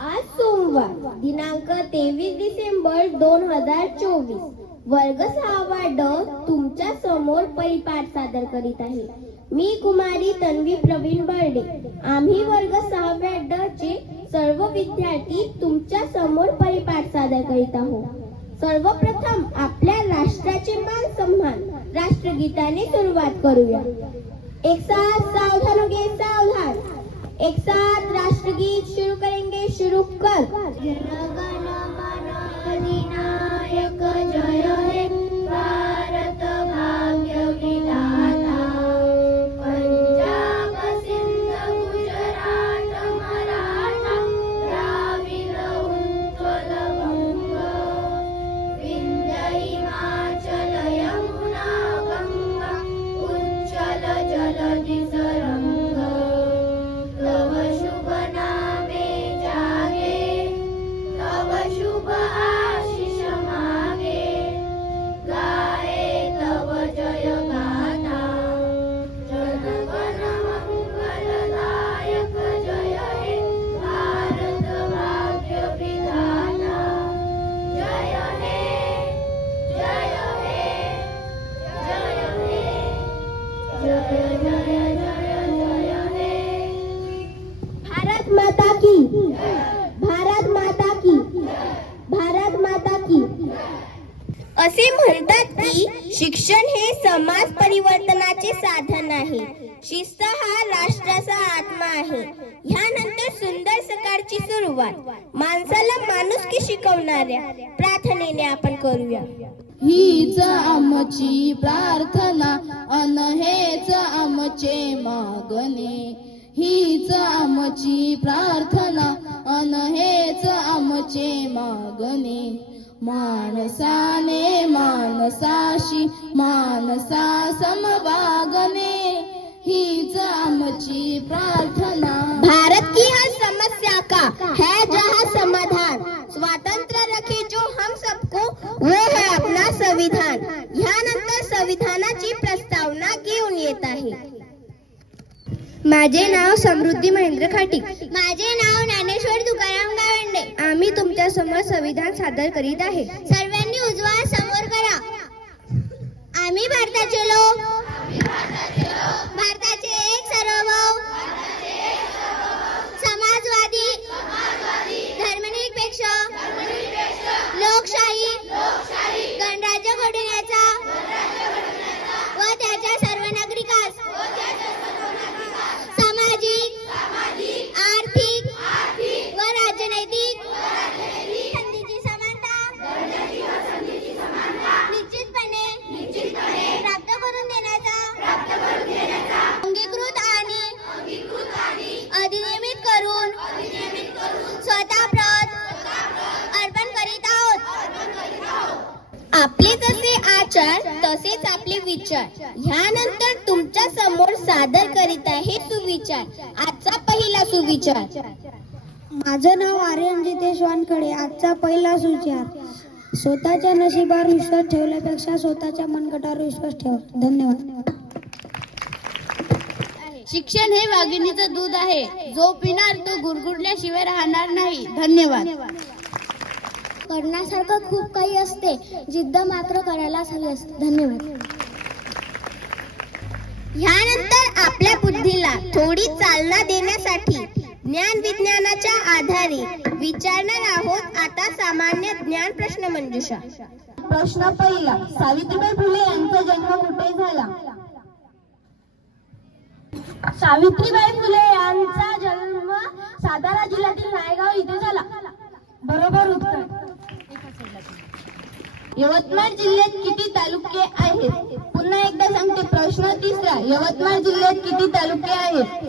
आज सोमवार दिनांक तेवीस डिसेंबर दोन हजार चोवीस. वर्ग सहावा ड तुमच्यासमोर परिपाठ सादर करीत आहे. मी कुमारी तन्वी प्रवीण बर्डे. आम्ही वर्ग सहाव्या ड चे सर्व विद्यार्थी तुमच्यासमोर परिपाठ सादर करीत आहोत. सर्वप्रथम आपल्या राष्ट्राचे मान सन्मान राष्ट्रगीताने सुरुवात करूया. एक साथ सावधान सावधान. एक साथ राष्ट्रगीत शुरू करेंगे शुरू कर। जनगण मन अधिनायक जय हो हे असे म्हणतात की शिक्षण हे समाज परिवर्तनाचे साधन आहे. शिस्त हा राष्ट्राचा आत्मा आहे. ह्यानंतर सुंदर सकाळची सुरुवात. माणसाला माणुसकी शिकवणाऱ्या प्रार्थनेने आपण करूया. हीच आमची प्रार्थना अन हेच आमचे मागणे. हीच आमची प्रार्थना अन हेच आमचे मागणे. माणसाने माणसाशी माणसा समवागणे हीच आमची प्रार्थना. भारत की हर समस्या का है जहाँ समाधान? स्वातंत्र रखे जो हम सबको वो है अपना संविधान। ह्यानंतर संविधानाची प्रस्तावना घेऊन येत आहे. माझे नाव समृद्धी महेंद्र खाटी माझे नाव ज्ञानेश्वर तुकाराम आम्ही तुमच्यासमोर संविधान सादर करीत आहे. सर्वांनी उजवा समोर करा. आम्ही भारताचे लोक. भारताचे एक विचार. ह्यानंतर तुमच्यासमोर सादर करीत आहे सुविचार. आजचा पहिला सुविचार. माझं नाव आर्यन जितेश वानकडे आजचा पहिला सुचार स्वतःच्या नशिबावर विश्वास ठेवल्यापेक्षा स्वतःच्या मनगटावर विश्वास ठेवा. धन्यवाद. शिक्षण हे वाघिणीचं दूध आहे. जो पिणार तो गुरगुरल्याशिवाय राहणार नाही. धन्यवाद. करण्यासारखं खूप काही असते. जिद्द मात्र करायलाच हवी असते. धन्यवाद. ह्यानंतर आपल्या बुद्धीला थोडी चालना देण्यासाठी ज्ञान विज्ञानाच्या आधारे विचारणार आहोत आता सामान्य ज्ञान प्रश्न मंजुषा. प्रश्न पहिला सावित्रीबाई फुले यांचा जन्म कुठे झाला? सावित्रीबाई फुले यांचा जन्म सातारा जिल्ह्यातील नायगाव इथे झाला. बरोबर उत्तर. यवतमाळ जिल्ह्यात किती तालुके आहेत? पुन्हा एकदा सांगते प्रश्न तिसरा यवतमाळ जिल्ह्यात किती तालुके आहेत?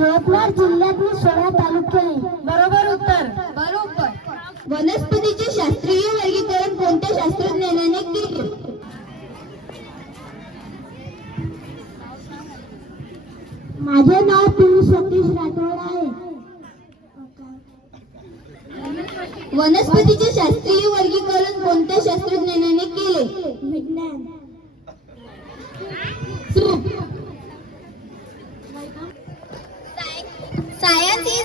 यवतमाळ जिल्ह्यात सोळा तालुके आहेत बरोबर उत्तर? बरोबर. वनस्पतीचे शास्त्रीय वर्गीकरण कोणत्या शास्त्रज्ञानाने केले? माझे नाव पियुष सतीश राठोड आहे वनस्पतीचे शास्त्रीय वर्गीकरण कोणत्या शास्त्रज्ञानाने केले विज्ञान चूक.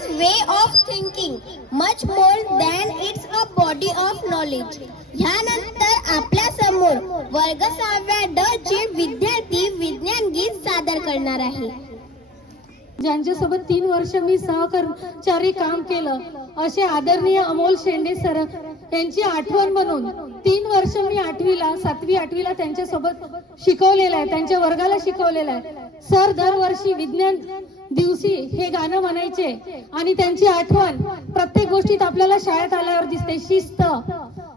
Way of thinking much more than it's a body of knowledge ह्यानंतर आपल्यासमोर वर्ग सहाव्या ड चे विद्यार्थी विज्ञान गीत सादर करणार आहे. ज्यांच्यासोबत तीन वर्ष मी सहकर्मचारी काम केलं असे आदरणीय अमोल शेंडे सर यांची आठवण म्हणून तीन वर्ष मी आठवीला सातवी आठवीला त्यांच्यासोबत शिकवलेलं आहे त्यांच्या वर्गाला शिकवलेलं आहे. सर दरवर्षी विज्ञान दिवशी हे गाणं म्हणायचे आणि त्यांची आठवण प्रत्येक गोष्टीत आपल्याला शाळेत आल्यावर दिसते. शिस्त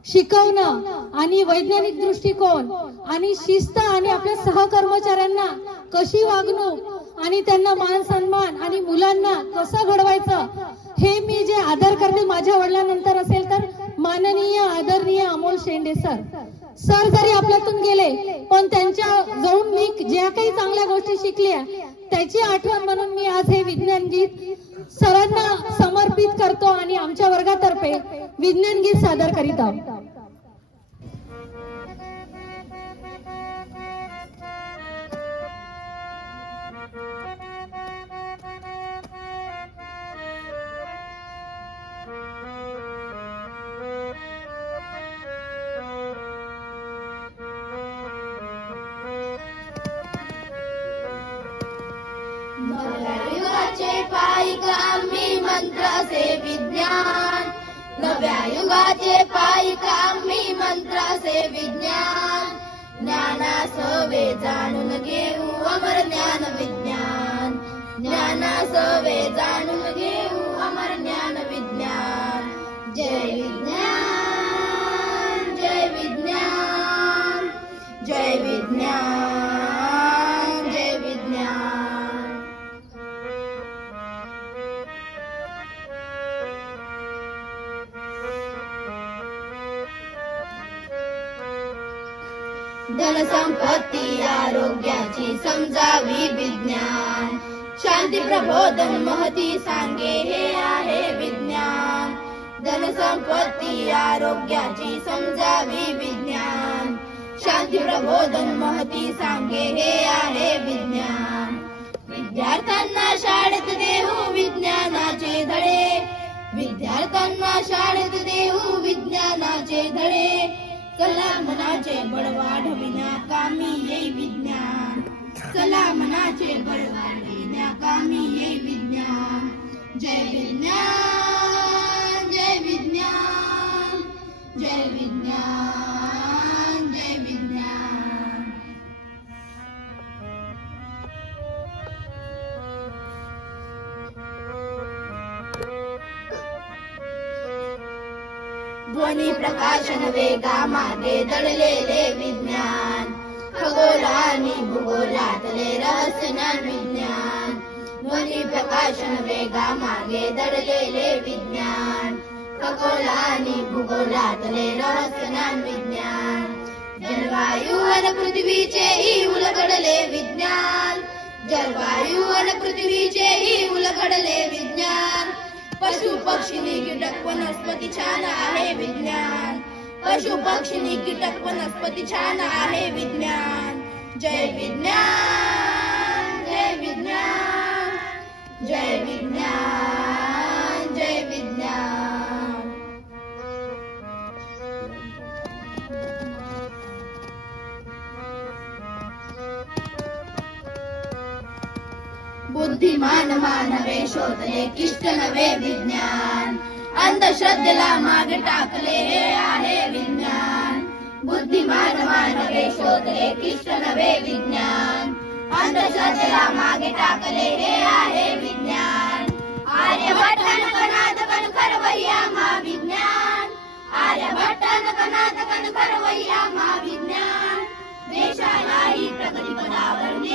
शिकवणं आणि वैज्ञानिक दृष्टिकोन आणि शिस्त आणि आपल्या सहकर्मचाऱ्यांना कशी वागणूक आणि त्यांना मान सन्मान आणि मुलांना कसं घडवायचं हे मी जे आदर करते माझ्या वडिलांनंतर असेल तर माननीय आदरणीय सर सर जरी आपल्यातून गेले पण त्यांच्या जाऊन मी ज्या काही चांगल्या गोष्टी शिकल्या त्याची आठवण म्हणून मी आज हे विज्ञान गीत सरांना समर्पित करतो आणि आमच्या वर्गातर्फे विज्ञान गीत सादर करीत आहोत. असे विज्ञान नव्या युगाचे पायिक आम्ही मंत्र असे विज्ञान. ज्ञानासवे जाणून घेऊ अमर ज्ञान विज्ञान. ज्ञानासवे जाणून घेऊ अमर ज्ञान विज्ञान. जय विज्ञान जय विज्ञान जय विज्ञान. धनसंपत्ती आरोग्याची समजावी विज्ञान. शांती प्रबोधन महती सांगे हे आहे विज्ञान. धनसंपत्ती आरोग्याची समजावी विज्ञान. शांती प्रबोधन महती सांगे हे आहे विज्ञान. विद्यार्थ्यांना शाळेत देऊ विज्ञानाचे धडे. विद्यार्थ्यांना शाळेत देऊ विज्ञानाचे धडे. कला मनाचे बळ वाढविण्या कामी येई विज्ञान कला मनाचे बळ वाढविण्या कामी येई विज्ञान जय विज्ञान जय विज्ञान ध्वनी प्रकाशन वेगामागे दडलेले विज्ञान. खगोलानी आणि भूगोलातले रहस्यज्ञान विज्ञान. ध्वनी प्रकाशन वेगा मागे दडलेले विज्ञान. खगोलानी आणि भूगोलातले रहस्यज्ञान विज्ञान. जलवायू आणि पृथ्वीचेही उलगडले विज्ञान. जलवायू आणि पृथ्वीचेही उलगडले विज्ञान. पशु पक्षिणी कीटक वनस्पती छान आहे विज्ञान. पशु पक्षिणी कीटक वनस्पती छान आहे विज्ञान. जय विज्ञान जय विज्ञान जय बुद्धिमान मानवे शोधले किष्ट नवे विज्ञान. अंधश्रद्धेला मागे टाकले हे आहे विज्ञान. बुद्धिमान मानवे शोधले किष्ट नवे विज्ञान. अंधश्रद्धेला मागे टाकले हे आहे विज्ञान. आर्यभट्टन कनाद कन करवैया मा विज्ञान. आर्यभट्टन कनाद कन करवैया मा विज्ञान. देशालाही प्रगती पदावर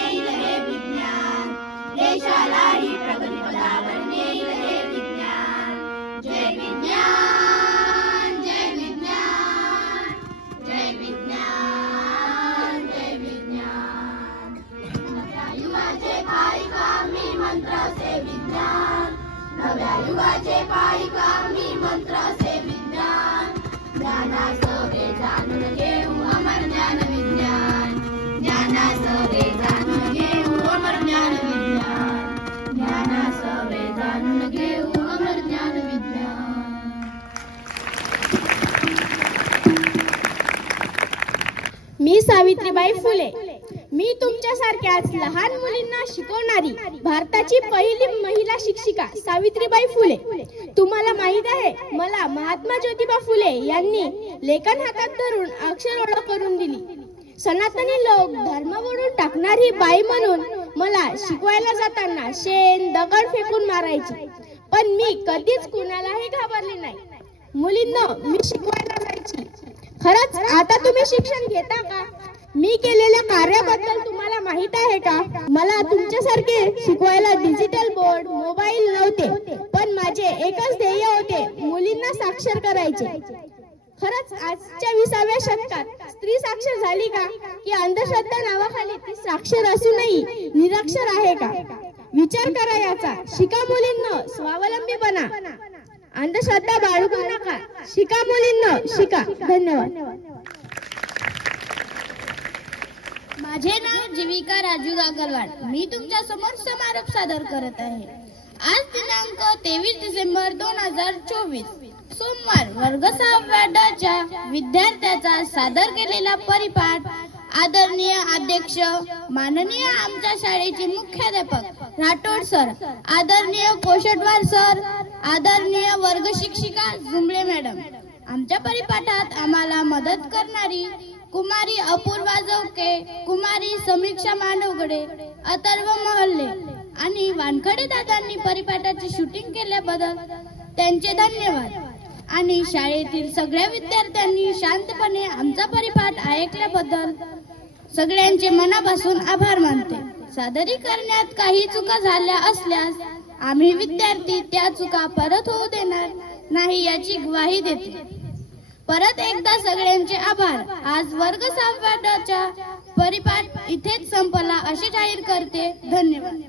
नव्या युगाचे पायिका मी मंत्राचे मी सावित्रीबाई फुले. मी तुमच्यासारख्याच लहान मुलींना शिकवणारी भारताची पहिली महिला शिक्षिका सावित्रीबाई फुले. तुम्हाला माहीत आहे मला महात्मा ज्योतिबा फुले यांनी लेखन हातात धरून अक्षर ओळख करून दिली. सनातनी लोक धर्म वळून टाकणारी बाई म्हणून मला शिकवायला जाताना शेण दगड फेकून मारायची. पण मी कधीच कुणालाही घाबरली नाही. मुलींना मी शिकवायला जायची. खरंच आता तुम्ही शिक्षण घेता का? मी केलेल्या कार्याबद्दल तुम्हाला माहीत आहे का? मला तुमच्यासारखे शिकवायला डिजिटल बोर्ड मोबाईल नव्हते पण माझे एकच ध्येय होते मुलींना साक्षर करायचे. खरंच आजच्या विसाव्या शतकात स्त्री साक्षर झाली का? की अंधश्रद्धा नावाखाली ती साक्षर असूनही निरक्षर आहे का? विचार करा याचा. शिका मुलींना स्वावलंबी बना. अंधश्रद्धा बाळगू नका. शिका मुलींना शिका. धन्यवाद. माझे नाव जीविका राजू गागलवाड मी तुमच्यासमोर समारोप सादर करत आहे. आज दिनांक तेवीस डिसेंबर दोन हजार चोवीस. सोमवार वर्ग सहाव्या विद्यार्थ्याचा सादर केलेला परिपाठ आदरणीय अध्यक्ष माननीय आमच्या शाळेचे मुख्याध्यापक राठोड सर आदरणीय कोशटवार सर आदरणीय वर्ग शिक्षिका जुंबळे मॅडम आमच्या परिपाठात आम्हाला मदत करणारी कुमारी अपूर्वा जोके कुमारी समीक्षा मांडवगडे अथर्व महल्ले आणि वानखडे दादांनी परिपाठाची शूटिंग केल्याबद्दल त्यांचे धन्यवाद. आणि शाळेतील सगळ्या विद्यार्थ्यांनी शांतपणे आमचा परिपाठ ऐकल्याबद्दल सगळ्यांचे मनापासून आभार मानते. सादरीकरणात काही चुका झाल्या असल्यास आम्ही विद्यार्थी त्या चुका परत होऊ देणार नाही याची ग्वाही देते. परत एकदा सगळ्यांचे आभार. आज वर्ग सहाव्याचा परिपाठ इथेच संपला असे जाहीर करते. धन्यवाद.